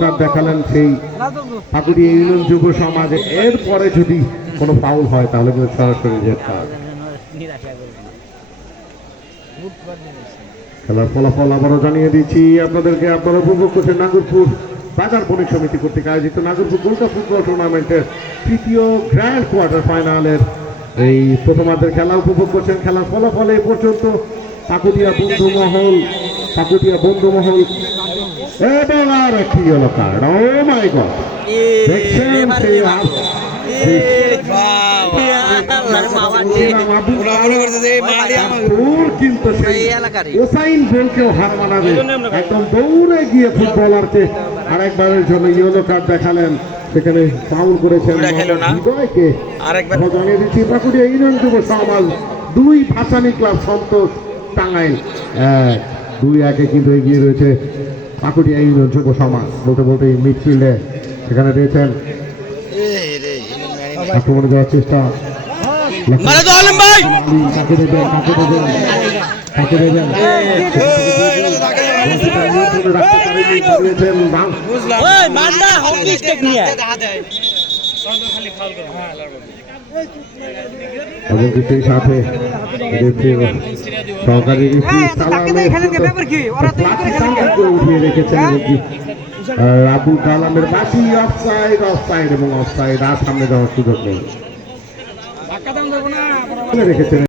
Cup দেখালেন সেই ঠাকুরি union যুব সমাজে। এরপরে যদি কোনো ফাউল হয়, তাহলে কিন্তু সরাসরি খেলার ফলাফল আবারও জানিয়ে দিচ্ছি আপনাদেরকে। আপনারা উপভোগ করছেন নাগরপুর বাজার বণিক সমিতি কর্তৃক আয়োজিত নাগরপুর গোল্ডকাপ ফুটবল টুর্নামেন্টের তৃতীয় গ্র্যান্ড কোয়ার্টার ফাইনালের এই প্রথমার্ধের খেলা উপভোগ করছেন। খেলার ফলাফল এ পর্যন্ত পাকুটিয়া বন্ধু মহল পাকুটিয়া বন্ধু মহল এবং আর একটি yellow card oh my god দেখছেন সেই আপ- সেই ওরা করছে যে এই মালি আমার। দৌড় কিন্তু সেই এই এলাকারই। ওসাইন বোল্টকেও হার মানাবে একদম দৌড়ে গিয়ে ফুটবলারকে আরেকবারের জন্য ইয়েলো কার্ড দেখালেন। সেখানে ফাউল করেছেন। হৃদয়কে। আরেকবার। আমরা জানিয়ে দিচ্ছি পাকুড়িয়া ইউনিয়ন যুব সমাজ দুই ভাসানি ক্লাব সন্তোষ টাঙ্গাইল। এক দুই একে কিন্তু এগিয়ে রয়েছে। পাকুড়িয়া ইউনিয়ন যুব সমাজ। বলতে বলতে মিডফিল্ডে সেখানে রয়েছেন আক্রমণে যাওয়ার চেষ্টা। কাকে দেবেন কাকে দেবেন কাকে দেবেন রাখতে পারেনি, বুঝলাম সাথে সহকারী উঠিয়ে রেখেছেন কি আহ, আবুল কালামের বাকি অফসাইড অফসাইড এবং অফসাইড আর সামনে যাওয়ার সুযোগ নেই। রেখেছেন